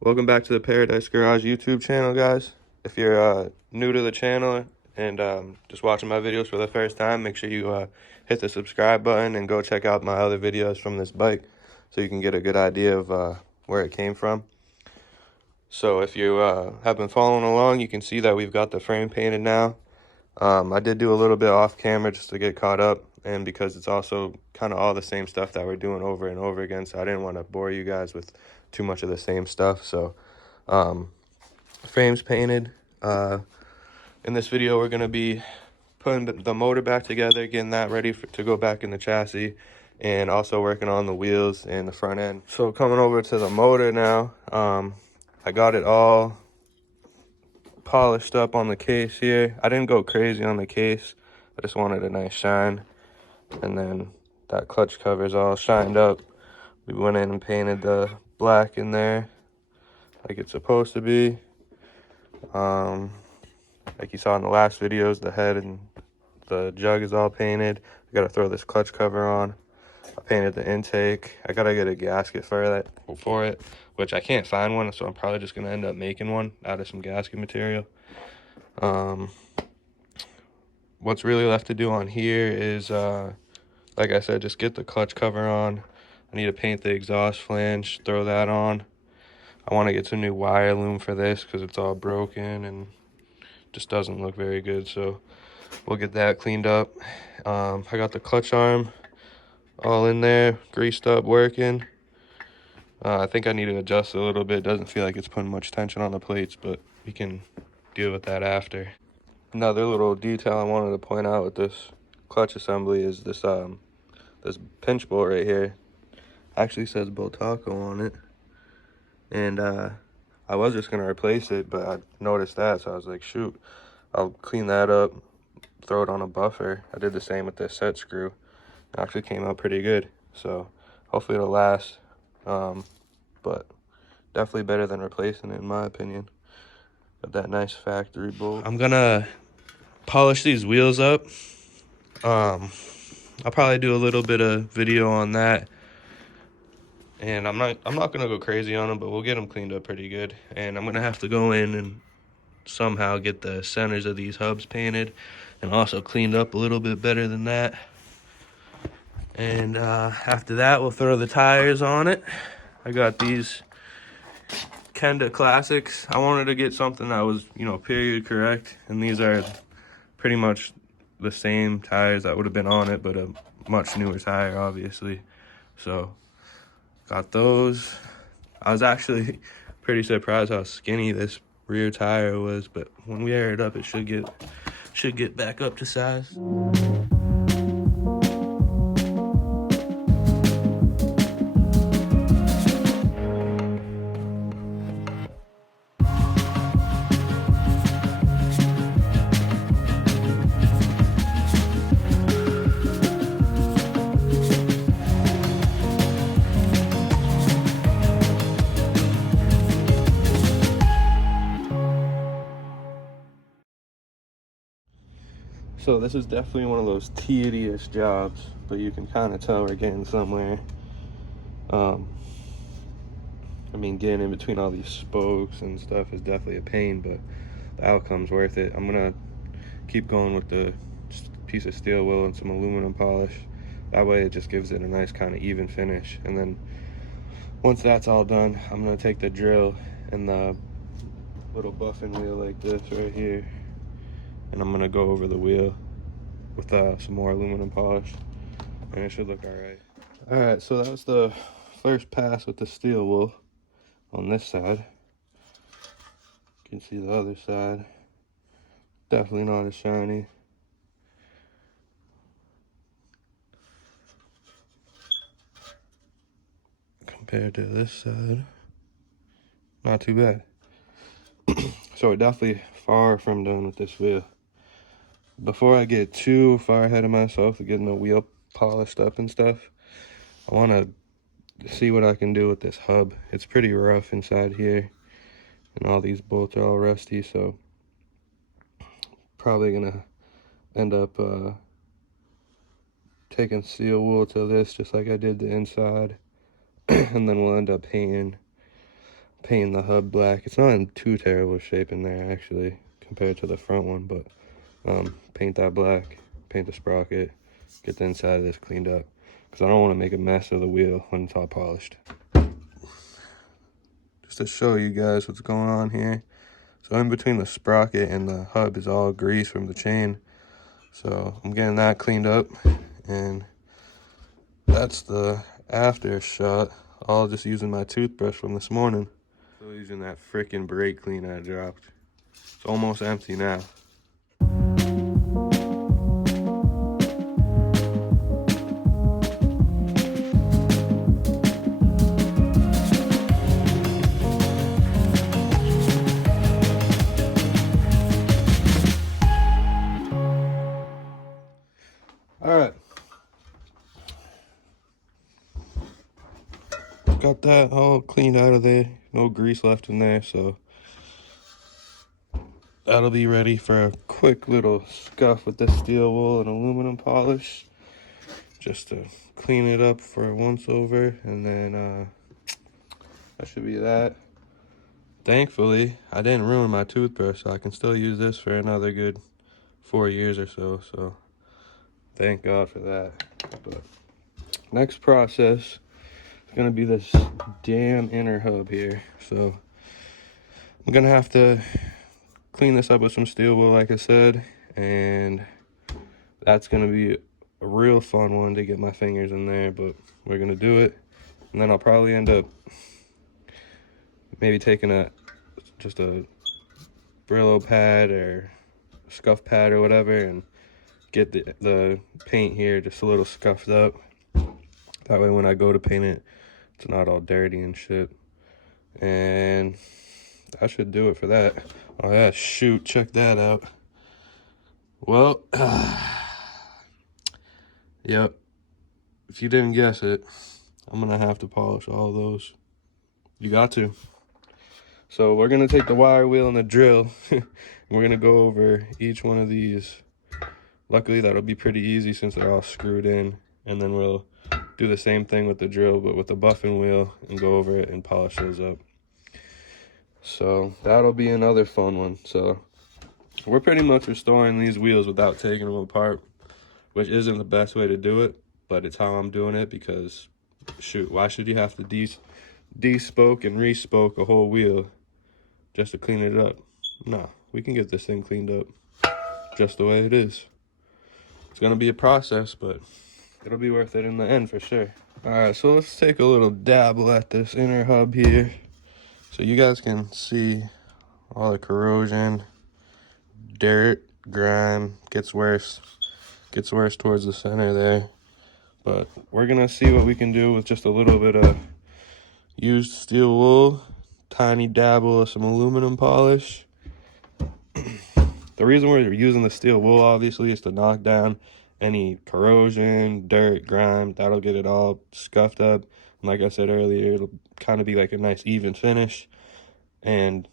Welcome back to the Paradise Garage YouTube channel, guys. If you're new to the channel and just watching my videos for the first time, make sure you hit the subscribe button and go check out my other videos from this bike so you can get a good idea of where it came from. So if you have been following along, you can see that we've got the frame painted now. I did do a little bit off camera just to get caught up, and because it's also kind of all the same stuff that we're doing over and over again, so I didn't want to bore you guys with too much of the same stuff. So frame's painted. In this video, we're going to be putting the motor back together, getting that ready to go back in the chassis, and also working on the wheels and the front end. So coming over to the motor now, I got it all polished up on the case here. I didn't go crazy on the case. I just wanted a nice shine. And then that clutch cover is all shined up. We went in and painted the black in there like it's supposed to be. Like you saw in the last videos, the head and the jug is all painted. I gotta throw this clutch cover on. I painted the intake. I gotta get a gasket for it, which I can't find one, so I'm probably just gonna end up making one out of some gasket material. What's really left to do on here is, like I said, just get the clutch cover on. I need to paint the exhaust flange, throw that on. I want to get some new wire loom for this because it's all broken and just doesn't look very good, so we'll get that cleaned up. I got the clutch arm all in there, greased up, working. I think I need to adjust it a little bit. Doesn't feel like it's putting much tension on the plates, but we can deal with that after. Another little detail I wanted to point out with this clutch assembly is this this pinch bolt right here. Actually says Bultaco on it, and I was just gonna replace it, but I noticed that, so I was like, shoot, I'll clean that up, throw it on a buffer. I did the same with this set screw. It actually came out pretty good, so hopefully it'll last. But definitely better than replacing it, in my opinion. Got that nice factory bolt. I'm gonna polish these wheels up. I'll probably do a little bit of video on that, and I'm not gonna go crazy on them, but we'll get them cleaned up pretty good. And I'm gonna have to go in and somehow get the centers of these hubs painted and also cleaned up a little bit better than that. And after that, we'll throw the tires on it. I got these Kenda Classics. I wanted to get something that was, period correct, and these are pretty much the same tires that would have been on it, but a much newer tire, obviously. So got those. I was actually pretty surprised how skinny this rear tire was, but when we air it up, it should get back up to size. So this is definitely one of those tedious jobs, but you can kind of tell we're getting somewhere. I mean, getting in between all these spokes and stuff is definitely a pain, but the outcome's worth it. I'm gonna keep going with the piece of steel wheel and some aluminum polish. That way it just gives it a nice kind of even finish. And then once that's all done, I'm gonna take the drill and the little buffing wheel like this right here, and I'm gonna go over the wheel with some more aluminum polish, and it should look all right. All right, so that was the first pass with the steel wool on this side. You can see the other side. Definitely not as shiny. Compared to this side, not too bad. So we're definitely far from done with this wheel. Before I get too far ahead of myself with getting the wheel polished up and stuff, I want to see what I can do with this hub. It's pretty rough inside here, and all these bolts are all rusty, so probably gonna end up taking steel wool to this just like I did the inside, and then we'll end up painting painting the hub black. It's not in too terrible shape in there actually compared to the front one, but paint that black, paint the sprocket, get the inside of this cleaned up, because I don't want to make a mess of the wheel when it's all polished. Just to show you guys what's going on here. So in between the sprocket and the hub is all grease from the chain. So I'm getting that cleaned up, and that's the after shot. All just using my toothbrush from this morning. Still using that freaking brake clean I dropped. It's almost empty now. All right. Got that all cleaned out of there. No grease left in there, so that'll be ready for a quick little scuff with this steel wool and aluminum polish, just to clean it up for a once over, and then that should be that. Thankfully, I didn't ruin my toothbrush, so I can still use this for another good 4 years or so. So thank God for that. But next process is gonna be this damn inner hub here. So I'm gonna have to clean this up with some steel wool, like I said, and that's gonna be a real fun one to get my fingers in there, but we're gonna do it. And then I'll probably end up maybe taking just a Brillo pad or scuff pad or whatever, and get the paint here just a little scuffed up. That way when I go to paint it, it's not all dirty and shit. And that should do it for that. Oh yeah, shoot, check that out. Well, yep, if you didn't guess it, I'm gonna have to polish all those. You got to. So we're gonna take the wire wheel and the drill, and we're gonna go over each one of these. Luckily that'll be pretty easy since they're all screwed in, and then we'll do the same thing with the drill but with the buffing wheel and go over it and polish those up. So that'll be another fun one. So we're pretty much restoring these wheels without taking them apart, which isn't the best way to do it, but it's how I'm doing it, because shoot, why should you have to de-spoke and re-spoke a whole wheel just to clean it up? No, we can get this thing cleaned up just the way it is. It's gonna be a process, but it'll be worth it in the end for sure. All right, so let's take a little dabble at this inner hub here, so you guys can see all the corrosion, dirt, grime. Gets worse towards the center there. But we're gonna see what we can do with just a little bit of used steel wool, tiny dabble of some aluminum polish. The reason we're using the steel wool, obviously, is to knock down any corrosion, dirt, grime. That'll get it all scuffed up. And like I said earlier, it'll kind of be like a nice even finish. And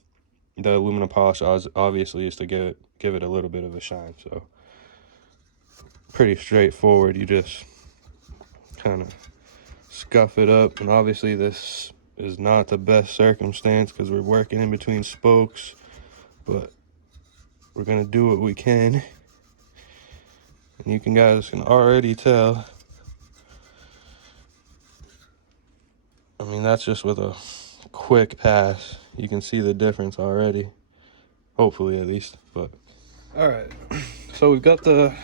the aluminum polish obviously is to give it a little bit of a shine. So pretty straightforward. You just kind of scuff it up. And obviously this is not the best circumstance because we're working in between spokes, but we're gonna do what we can. And you guys can already tell, I mean, that's just with a quick pass. You can see the difference already, hopefully at least. But all right, so we've got the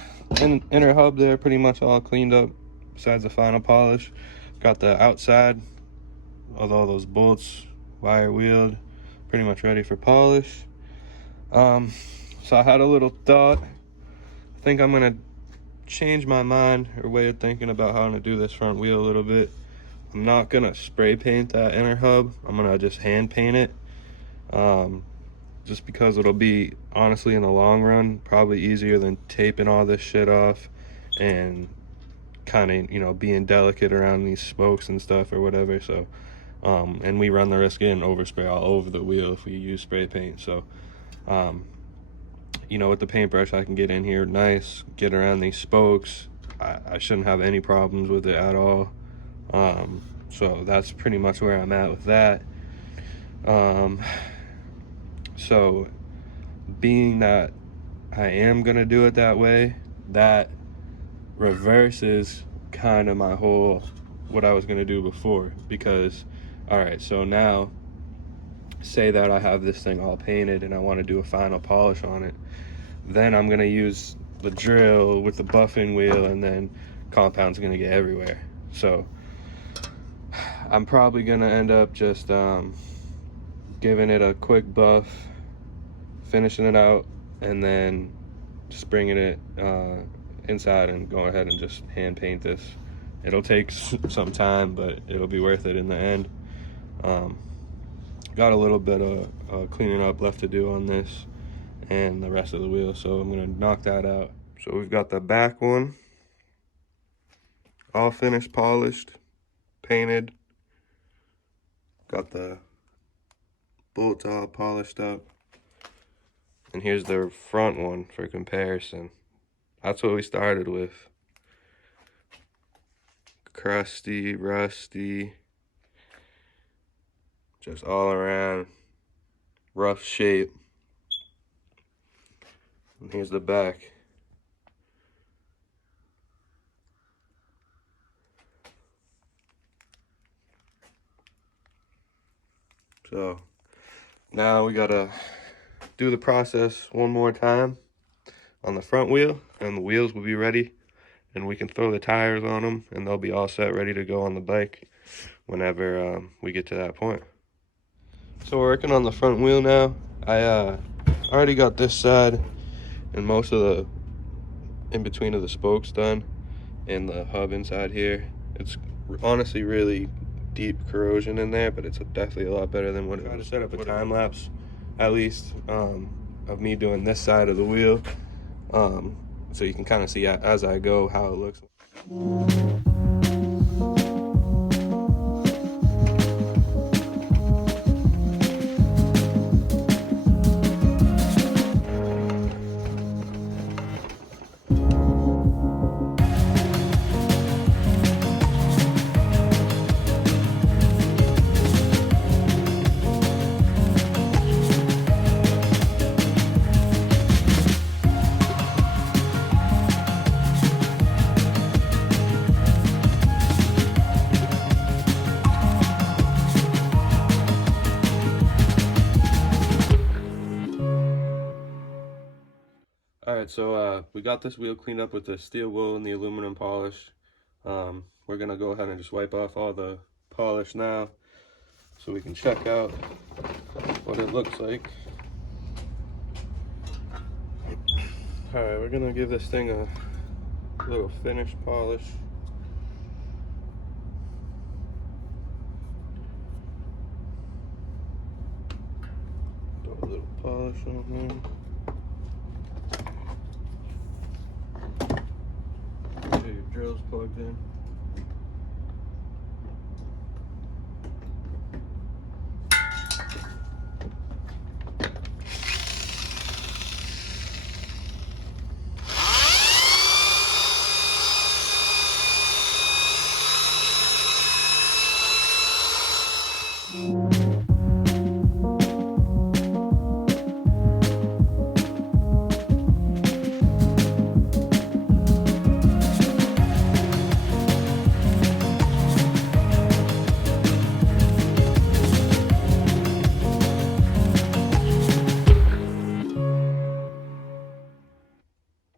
inner hub there pretty much all cleaned up besides the final polish. Got the outside with all those bolts wire wheeled, pretty much ready for polish. So I had a little thought. I think I'm gonna change my mind or way of thinking about how to do this front wheel a little bit. I'm not gonna spray paint that inner hub. I'm gonna just hand paint it, just because it'll be, honestly, in the long run, probably easier than taping all this shit off and kind of, you know, being delicate around these spokes and stuff or whatever. So and we run the risk of getting overspray all over the wheel if we use spray paint. So you know, with the paintbrush, I can get in here nice, get around these spokes. I shouldn't have any problems with it at all. So that's pretty much where I'm at with that. So being that I am gonna do it that way, that reverses kind of my whole what I was gonna do before. Because all right, so now say that I have this thing all painted and I want to do a final polish on it, then I'm gonna use the drill with the buffing wheel, and then compound's gonna get everywhere. So I'm probably gonna end up just giving it a quick buff, finishing it out, and then just bringing it inside and go ahead and just hand paint this. It'll take some time, but it'll be worth it in the end. Got a little bit of cleaning up left to do on this and the rest of the wheel, so I'm gonna knock that out. So we've got the back one all finished, polished, painted. Got the bolts all polished up. And here's the front one for comparison. That's what we started with. Crusty, rusty, just all around rough shape. And here's the back. So now we gotta do the process one more time on the front wheel, and the wheels will be ready, and we can throw the tires on them, and they'll be all set, ready to go on the bike whenever we get to that point. So we're working on the front wheel now. I already got this side and most of the in between of the spokes done, and the hub inside here. It's honestly really deep corrosion in there, but it's definitely a lot better than what it was. I set up a time lapse, at least, of me doing this side of the wheel, so you can kind of see as I go how it looks. Alright, so we got this wheel cleaned up with the steel wool and the aluminum polish. We're gonna go ahead and just wipe off all the polish now so we can check out what it looks like. Alright, we're gonna give this thing a little finish polish. Put a little polish on there. Your drill's plugged in.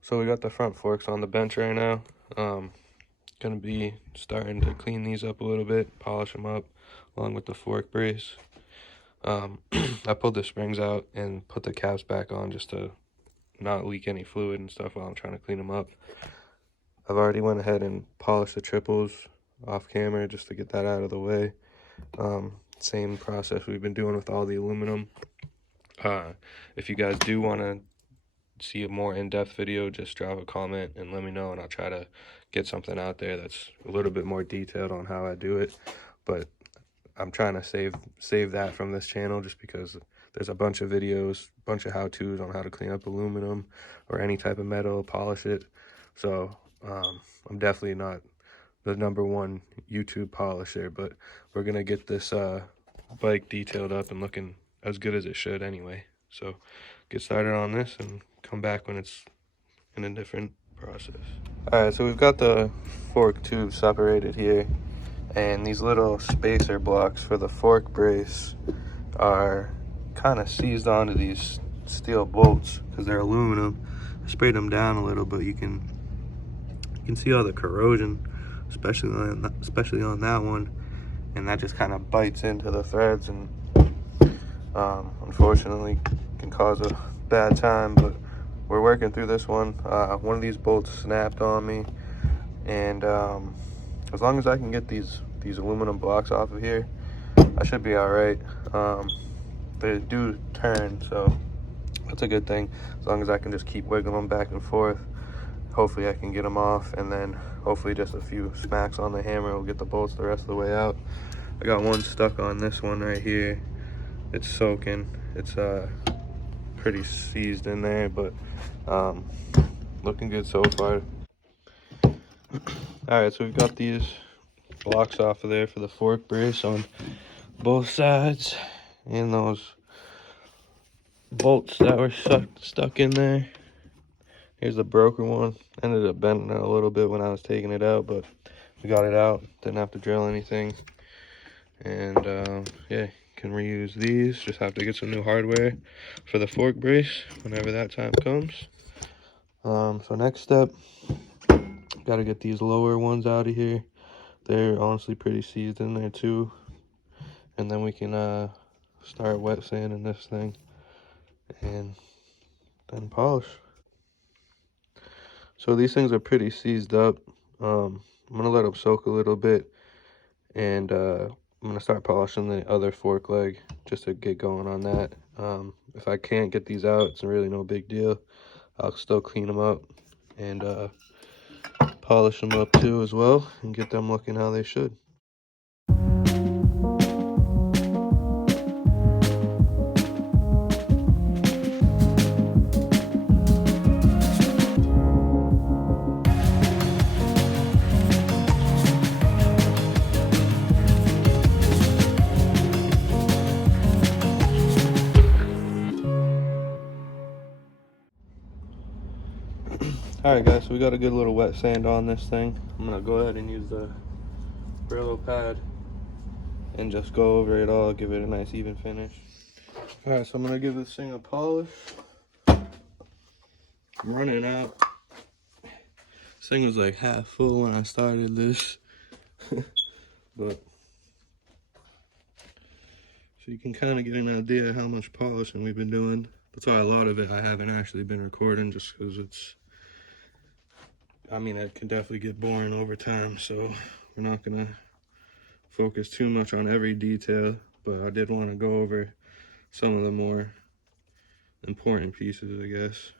So we got the front forks on the bench right now. Gonna be starting to clean these up a little bit, polish them up along with the fork brace. I pulled the springs out and put the caps back on just to not leak any fluid and stuff while I'm trying to clean them up. I've already went ahead and polished the triples off camera just to get that out of the way. Same process we've been doing with all the aluminum. If you guys do want to see a more in-depth video, just drop a comment and let me know, and I'll try to get something out there that's a little bit more detailed on how I do it. But I'm trying to save that from this channel just because there's a bunch of videos, bunch of how-tos on how to clean up aluminum or any type of metal, polish it. So I'm definitely not the #1 YouTube polisher, but we're gonna get this bike detailed up and looking as good as it should anyway. So get started on this and come back when it's in a different process. All right, so we've got the fork tube separated here, and these little spacer blocks for the fork brace are kind of seized onto these steel bolts because they're aluminum. I sprayed them down a little, but you can see all the corrosion, especially on that one, and that just kind of bites into the threads and unfortunately can cause a bad time. But we're working through this one. One of these bolts snapped on me, and as long as I can get these aluminum blocks off of here, I should be all right. They do turn, so that's a good thing. As long as I can just keep wiggling them back and forth, hopefully I can get them off, and then hopefully just a few smacks on the hammer will get the bolts the rest of the way out. I got one stuck on this one right here. It's soaking. It's pretty seized in there, but looking good so far. All right, so we've got these blocks off of there for the fork brace on both sides, and those bolts that were stuck in there. Here's the broken one. Ended up bending it a little bit when I was taking it out, but we got it out. Didn't have to drill anything, and yeah, can reuse these. Just have to get some new hardware for the fork brace whenever that time comes. So next step, got to get these lower ones out of here. They're honestly pretty seized in there too, and then we can start wet sanding this thing and then polish. So these things are pretty seized up. I'm gonna let them soak a little bit, and I'm gonna start polishing the other fork leg just to get going on that. If I can't get these out, it's really no big deal. I'll still clean them up and polish them up too as well, and get them looking how they should. Alright guys, so we got a good little wet sand on this thing. I'm going to go ahead and use the Brillo pad and just go over it all, give it a nice even finish. Alright, so I'm going to give this thing a polish. I'm running out. This thing was like half full when I started this. But so you can kind of get an idea of how much polishing we've been doing. That's why a lot of it I haven't actually been recording, just because it's, I mean, it can definitely get boring over time, so we're not gonna focus too much on every detail, but I did want to go over some of the more important pieces, I guess.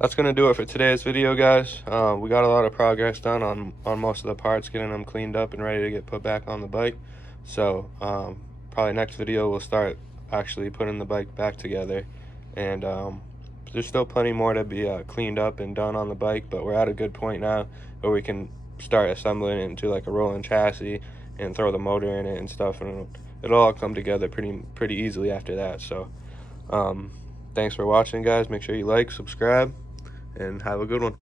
That's gonna do it for today's video, guys. We got a lot of progress done on most of the parts, getting them cleaned up and ready to get put back on the bike. So probably next video we'll start actually putting the bike back together, and there's still plenty more to be cleaned up and done on the bike, but we're at a good point now where we can start assembling it into like a rolling chassis and throw the motor in it and stuff, and it'll all come together pretty easily after that. So thanks for watching, guys. Make sure you like, subscribe, and have a good one.